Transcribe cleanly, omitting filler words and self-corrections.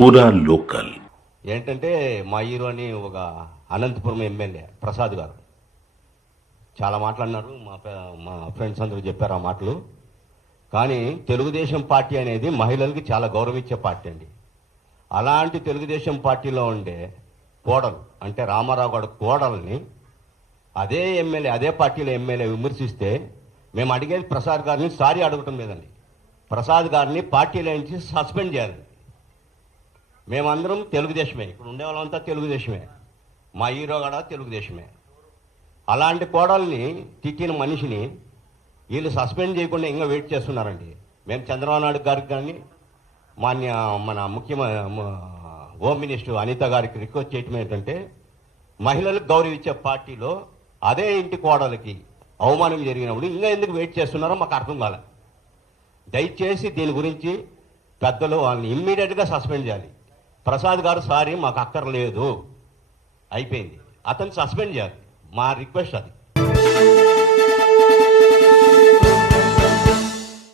పూరా లోకల్ ఏంటంటే మా హీరోని ఒక అనంతపురం ఎమ్మెల్యే ప్రసాద్ గారు చాలా మాట్లాడినారు. మా ఫ్రెండ్స్ అందరూ చెప్పారు ఆ మాటలు. కానీ తెలుగుదేశం పార్టీ అనేది మహిళలకి చాలా గౌరవించే పార్టీ అండి. అలాంటి తెలుగుదేశం పార్టీలో ఉండే కోడలు అంటే రామారావు గారి కోడల్ని అదే ఎమ్మెల్యే అదే పార్టీలో ఎమ్మెల్యే విమర్శిస్తే మేము అడిగేది ప్రసాద్ గారిని సారీ అడగటం లేదండి. ప్రసాద్ గారిని పార్టీలో నుంచి సస్పెండ్ చేయాలి. మేమందరం తెలుగుదేశమే, ఇక్కడ ఉండే వాళ్ళంతా తెలుగుదేశమే, మా హీరో కూడా తెలుగుదేశమే. అలాంటి కోడల్ని తిట్టిన మనిషిని వీళ్ళు సస్పెండ్ చేయకుండా ఇంకా వెయిట్ చేస్తున్నారండి. మేము చంద్రబాబు నాయుడు గారికి కానీ మన హోమ్ మినిస్టర్ అనిత గారికి రిక్వెస్ట్ చేయటం ఏంటంటే మహిళలకు గౌరవించే పార్టీలో అదే ఇంటి కోడలకి అవమానం జరిగినప్పుడు ఇంకా ఎందుకు వెయిట్ చేస్తున్నారో మాకు అర్థం కాలే. దయచేసి దీని గురించి పెద్దలు వాళ్ళని ఇమ్మీడియట్గా సస్పెండ్ చేయాలి. ప్రసాద్ గారు సారీ మాకు అక్కర్లేదు అయిపోయింది, అతను సస్పెండ్ చేయాలి. మా రిక్వెస్ట్ అది.